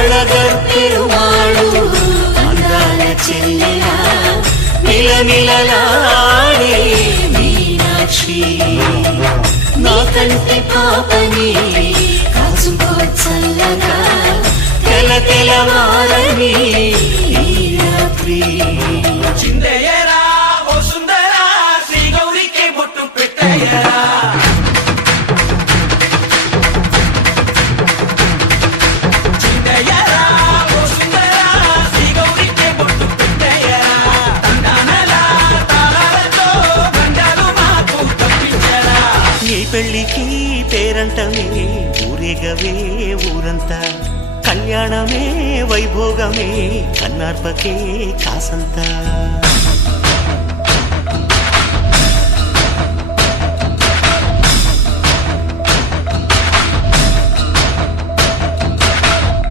అళగర్పెరుమాళు అందాల చెల్లెల మిలమిలలాడే మీనాక్షి నా కంటి పాపని కాచుకో చల్లగా తెల తెలవారని ఈ రాత్రి చిందయ్యరా ఓ సుందరా శ్రీ గౌరికి బొట్టు పెట్టయ్యరా చిందయ్యరా ఓ సుందరా శ్రీ గౌరికి బొట్టు పెట్టయ్యరా తండానలా తాళాలతో గండాలు మాకు తప్పించరా నీ పెళ్ళికి పేరంటమే ఊరేగవే ఊరంతా కళ్యాణమే వైభోగమే కన్నార్పకే కాసంతా